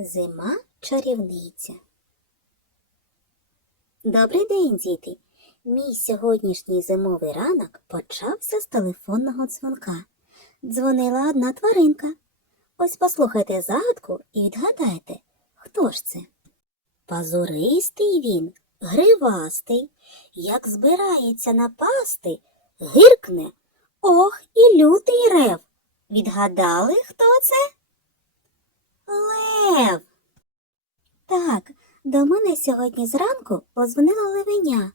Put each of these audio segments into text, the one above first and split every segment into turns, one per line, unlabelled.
Зима чарівниця. Добрий день, діти. Мій сьогоднішній зимовий ранок почався з телефонного дзвонка. Дзвонила одна тваринка. Ось послухайте загадку і відгадайте, хто ж це? Пазуристий він, гривастий, як збирається напасти, гиркне, ох і лютий рев. Відгадали, хто це? Лев. Так, до мене сьогодні зранку позвонила левеня.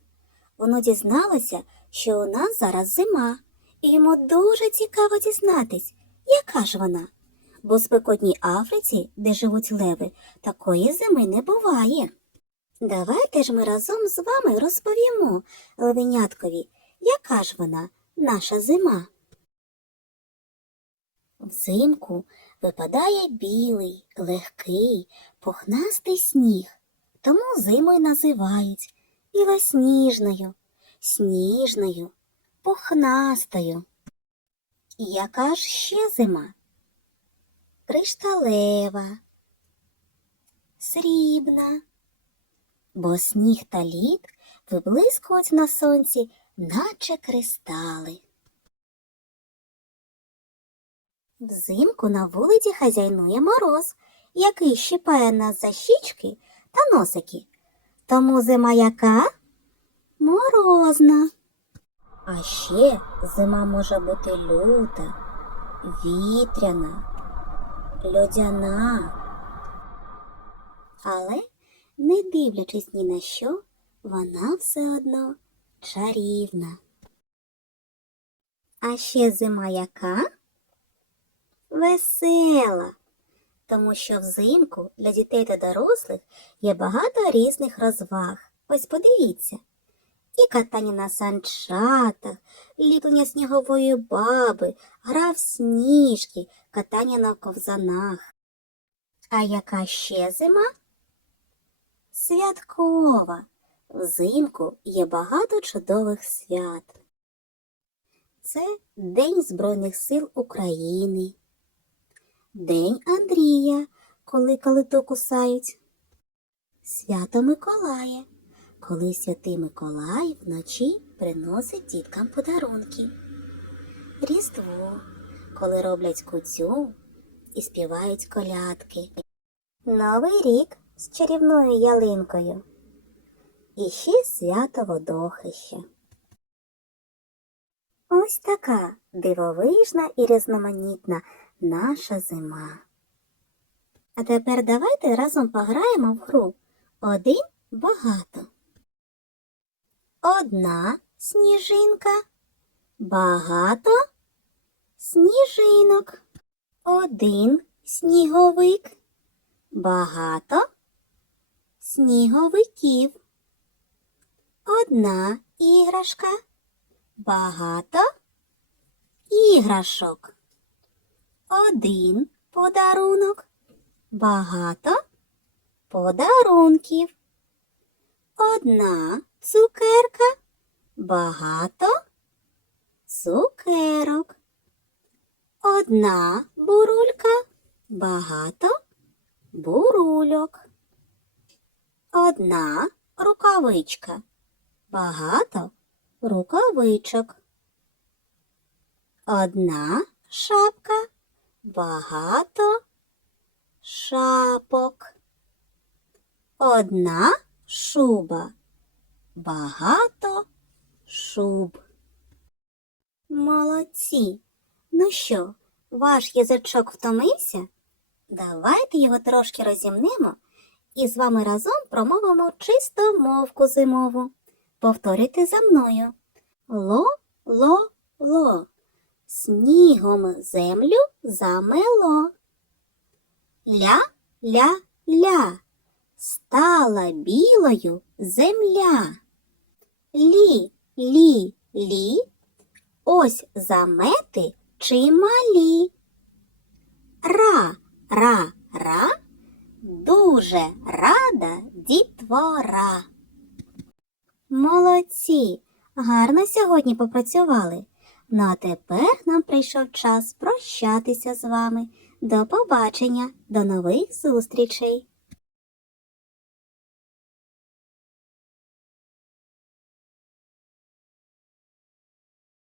Воно дізналося, що у нас зараз зима, і йому дуже цікаво дізнатись, яка ж вона. Бо в спекотній Африці, де живуть леви, такої зими не буває. Давайте ж ми разом з вами розповімо левеняткові, яка ж вона, наша зима. Взимку випадає білий, легкий, пухнастий сніг, тому зиму й називають білосніжною, сніжною, пухнастою. І яка ж ще зима? Кришталева, срібна, бо сніг та лід виблискують на сонці, наче кристали. Взимку на вулиці хазяйнує мороз, який щипає нас за щічки та носики. Тому зима яка? Морозна. А ще зима може бути люта, вітряна, льодяна. Але, не дивлячись ні на що, вона все одно чарівна. А ще зима яка? Весела, тому що взимку для дітей та дорослих є багато різних розваг. Ось подивіться. І катання на санчатах, ліплення снігової баби, гра в сніжки, катання на ковзанах. А яка ще зима? Святкова. Взимку є багато чудових свят. Це День Збройних сил України, День Андрія, коли калиту кусають. Свято Миколая, коли святий Миколай вночі приносить діткам подарунки. Різдво, коли роблять куцю і співають колядки. Новий рік з чарівною ялинкою. І ще свято водохреща. Ось така дивовижна і різноманітна наша зима. А тепер давайте разом пограємо в гру один багато. Одна сніжинка, багато сніжинок. Один сніговик, багато сніговиків. Одна іграшка, багато іграшок. Один подарунок, багато подарунків. Одна цукерка, багато цукерок. Одна бурулька, багато бурульок. Одна рукавичка, багато рукавичок. Одна шапка, багато шапок. Одна шуба, багато шуб. Молодці. Ну що, ваш язичок втомився? Давайте його трошки розімнемо і з вами разом промовимо чисто мовку зимову. Повторюйте за мною. Ло, ло, ло. Снігом землю замело. Ля, ля, ля. Стала білою земля. Лі, лі, лі. Ось замети чималі. Ра, ра, ра. Дуже рада дітвора. Молодці! Гарно сьогодні попрацювали. Ну а тепер нам прийшов час прощатися з вами. До побачення, до нових зустрічей!